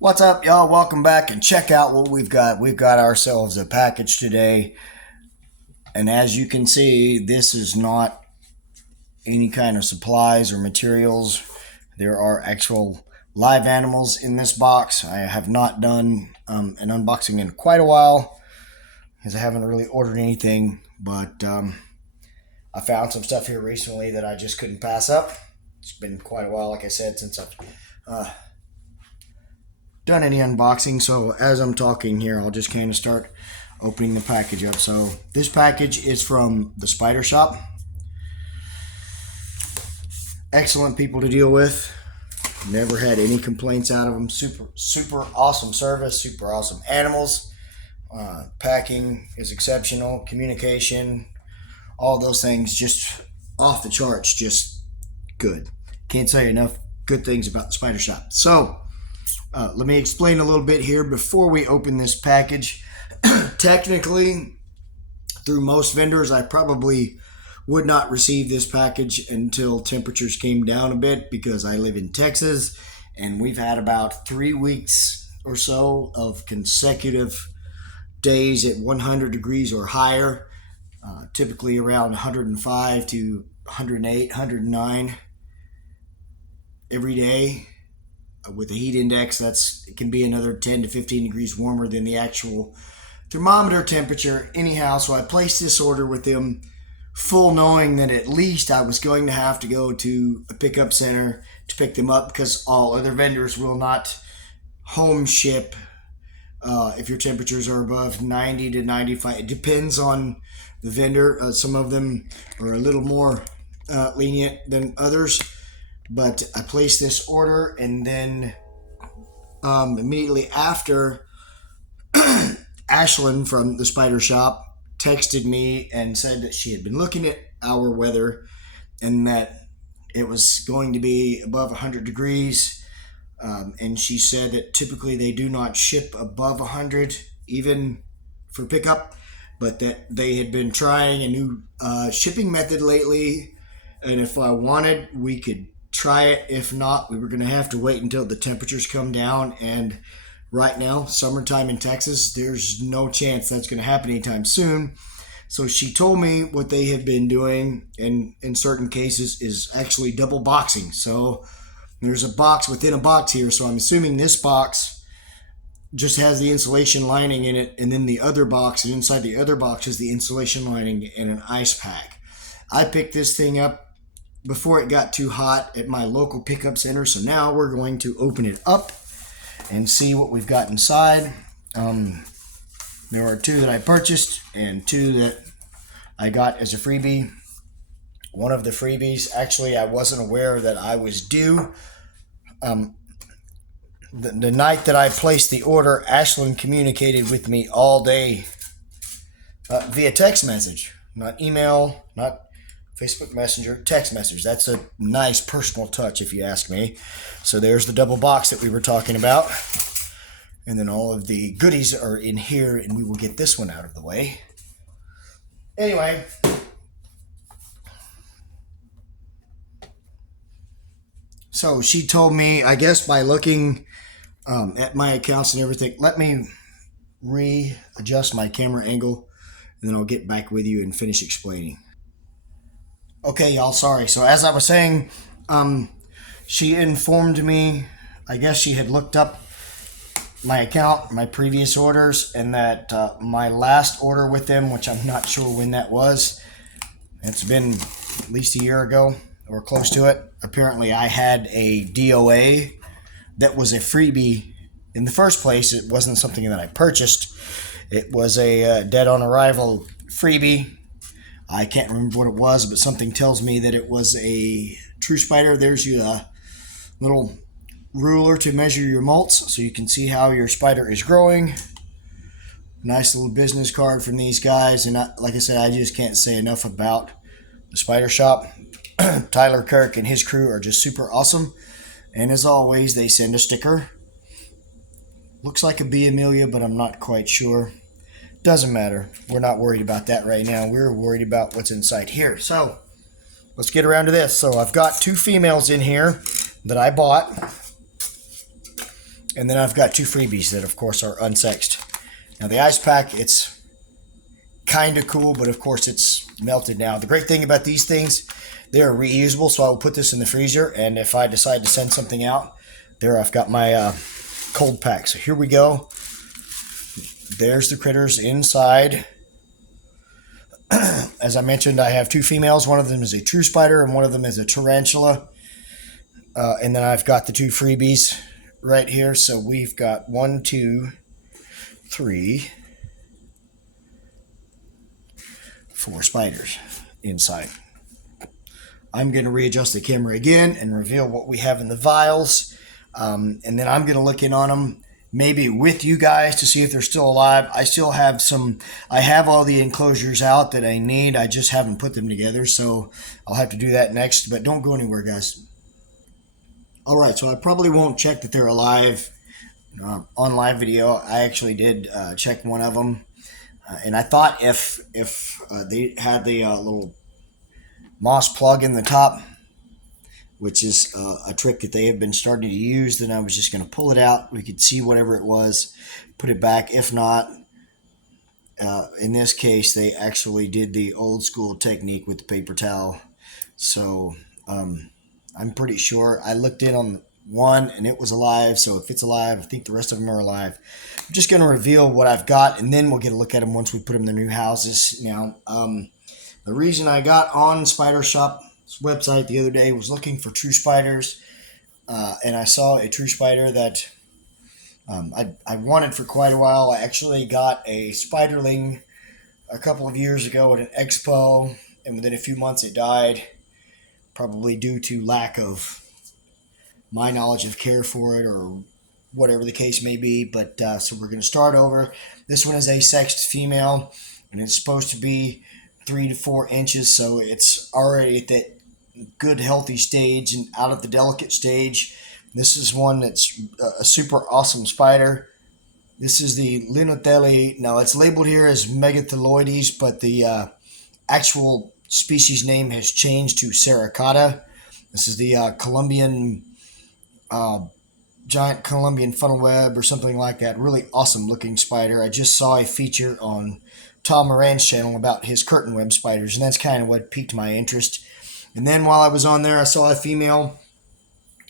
What's up, y'all? Welcome back and check out what we've got. We've got ourselves a package today. And as you can see, this is not any kind of supplies or materials. There are actual live animals in this box. I have not done an unboxing in quite a while because I haven't really ordered anything. But I found some stuff here recently that I just couldn't pass up. It's been quite a while, like I said, since I've done any unboxing, so as I'm talking here I'll just kind of start opening the package up. So this package is from the Spider Shoppe. Excellent people to deal with, never had any complaints out of them. Super awesome service, super awesome animals. Packing is exceptional, communication, all those things just off the charts, just good. Can't say enough good things about the Spider Shoppe. So let me explain a little bit here before we open this package. Technically, through most vendors, I probably would not receive this package until temperatures came down a bit, because I live in Texas and we've had about 3 weeks or so of consecutive days at 100 degrees or higher, typically around 105 to 108, 109 every day. With a heat index, it can be another 10 to 15 degrees warmer than the actual thermometer temperature. Anyhow, so I placed this order with them full knowing that at least I was going to have to go to a pickup center to pick them up, because all other vendors will not home ship if your temperatures are above 90 to 95. It depends on the vendor. Some of them are a little more lenient than others. But I placed this order, and then immediately after, Ashlyn from the Spider Shoppe texted me and said that she had been looking at our weather and that it was going to be above 100 degrees. And she said that typically they do not ship above 100, even for pickup, but that they had been trying a new shipping method lately. And if I wanted, we could try it. If not, we were going to have to wait until the temperatures come down. And right now, summertime in Texas, there's no chance that's going to happen anytime soon. So she told me what they have been doing, and in certain cases is actually double boxing. So there's a box within a box here. So I'm assuming this box just has the insulation lining in it, and then the other box, and inside the other box is the insulation lining and an ice pack. I picked this thing up before it got too hot at my local pickup center. So now we're going to open it up and see what we've got inside. There are 2 that I purchased and 2 that I got as a freebie. One of the freebies, actually, I wasn't aware that I was due. The night that I placed the order, Ashlyn communicated with me all day via text message, not email, not Facebook Messenger, text message. That's a nice personal touch, if you ask me. So there's the double box that we were talking about. And then all of the goodies are in here, and we will get this one out of the way. Anyway. So she told me, I guess by looking at my accounts and everything, let me readjust my camera angle, and then I'll get back with you and finish explaining. Okay, y'all, sorry. So as I was saying, she informed me, I guess she had looked up my account, my previous orders, and that my last order with them, which I'm not sure when that was, it's been at least a year ago or close to it. Apparently I had a DOA that was a freebie in the first place. It wasn't something that I purchased. It was a dead on arrival freebie. I can't remember what it was, but something tells me that it was a True Spider. There's your little ruler to measure your molts, so you can see how your spider is growing. Nice little business card from these guys. And like I said, I just can't say enough about the Spider Shoppe. Tyler Kirk and his crew are just super awesome. And as always, they send a sticker. Looks like a B. Amelia, but I'm not quite sure. Doesn't matter. We're not worried about that right now. We're worried about what's inside here. So let's get around to this. So I've got 2 females in here that I bought. And then I've got 2 freebies that, of course, are unsexed. Now, the ice pack, it's kind of cool, but of course, it's melted now. The great thing about these things, they are reusable, so I will put this in the freezer, and if I decide to send something out, there I've got my cold pack. So here we go. There's the critters inside. As I mentioned, I have 2 females. One of them is a true spider, and one of them is a tarantula. And then I've got the 2 freebies right here. So we've got 1, 2, 3, 4 spiders inside. I'm going to readjust the camera again and reveal what we have in the vials. And then I'm going to look in on them, maybe with you guys, to see if they're still alive. I still have some, I have all the enclosures out that I need. I just haven't put them together, so I'll have to do that next. But don't go anywhere, guys. All right, so I probably won't check that they're alive on live video. I actually did check one of them, and I thought if they had the little moss plug in the top, which is a trick that they have been starting to use, then I was just going to pull it out. We could see whatever it was, put it back. If not, in this case, they actually did the old school technique with the paper towel. So I'm pretty sure. I looked in on one and it was alive. So if it's alive, I think the rest of them are alive. I'm just going to reveal what I've got, and then we'll get a look at them once we put them in their new houses. Now, the reason I got on Spider Shoppe's website the other day was looking for true spiders, and I saw a true spider that I wanted for quite a while. I actually got a spiderling a couple of years ago at an expo, and within a few months it died, probably due to lack of my knowledge of care for it or whatever the case may be. But so we're going to start over. This one is a sexed female, and it's supposed to be 3 to 4 inches, so it's already at that good healthy stage and out of the delicate stage. This is one that's a super awesome spider. This is the Linothelli. Now it's labeled here as Megathyloides, but the actual species name has changed to Sericata. This is the Colombian giant Colombian funnel web or something like that. Really awesome looking spider. I just saw a feature on Tom Moran's channel about his curtain web spiders, and that's kind of what piqued my interest. And then while I was on there, I saw a female,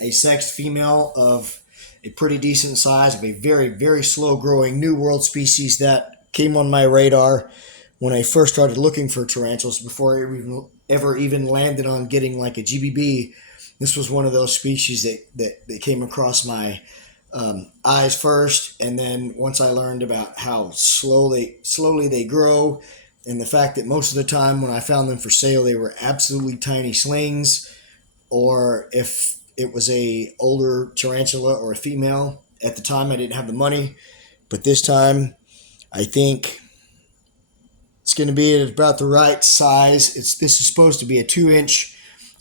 a sexed female of a pretty decent size, of a very, very slow growing New World species that came on my radar when I first started looking for tarantulas before I ever even landed on getting like a GBB. This was one of those species that came across my eyes first, and then once I learned about how slowly they grow, and the fact that most of the time when I found them for sale, they were absolutely tiny slings, or if it was a older tarantula or a female. At the time, I didn't have the money, but this time, I think it's going to be at about the right size. This is supposed to be a 2-inch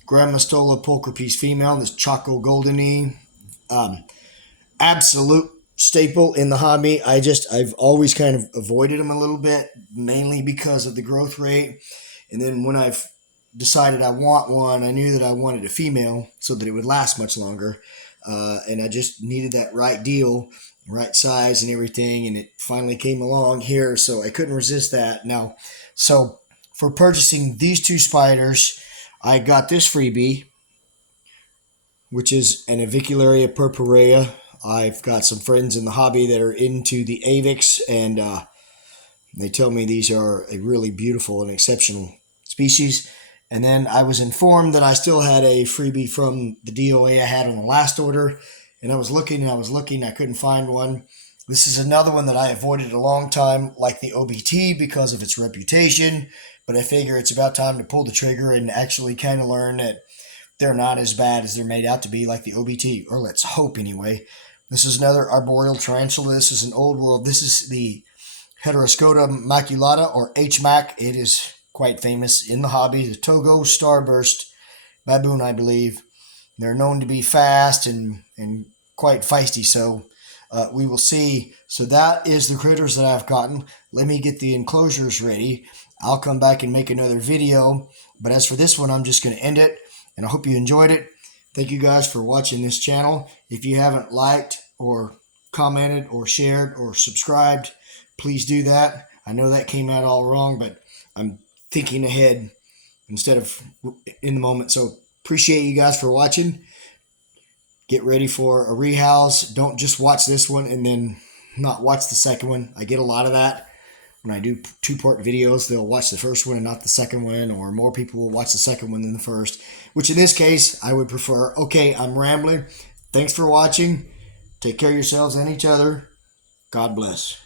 Grammostola pulchripes female. This Choco Goldeny, absolute staple in the hobby. I've always kind of avoided them a little bit, mainly because of the growth rate. And then when I've decided I want one, I knew that I wanted a female so that it would last much longer. And I just needed that right deal, right size and everything. And it finally came along here, so I couldn't resist that. Now, so for purchasing these 2 spiders, I got this freebie, which is an Avicularia purpurea. I've got some friends in the hobby that are into the Avix, and they tell me these are a really beautiful and exceptional species. And then I was informed that I still had a freebie from the DOA I had on the last order, and I was looking, I couldn't find one. This is another one that I avoided a long time, like the OBT, because of its reputation, but I figure it's about time to pull the trigger and actually kind of learn that they're not as bad as they're made out to be, like the OBT, or let's hope anyway. This is another arboreal tarantula. This is an old world. This is the Heteroscota maculata, or HMAC. It is quite famous in the hobby. The Togo starburst baboon, I believe. They're known to be fast and quite feisty, so we will see. So that is the critters that I've gotten. Let me get the enclosures ready. I'll come back and make another video. But as for this one, I'm just going to end it, and I hope you enjoyed it. Thank you guys for watching this channel. If you haven't liked or commented or shared or subscribed, please do that. I know that came out all wrong, but I'm thinking ahead instead of in the moment. So appreciate you guys for watching. Get ready for a rehouse. Don't just watch this one and then not watch the second one. I get a lot of that. When I do 2-part videos, they'll watch the first one and not the second one, or more people will watch the second one than the first, which in this case, I would prefer. Okay, I'm rambling. Thanks for watching. Take care of yourselves and each other. God bless.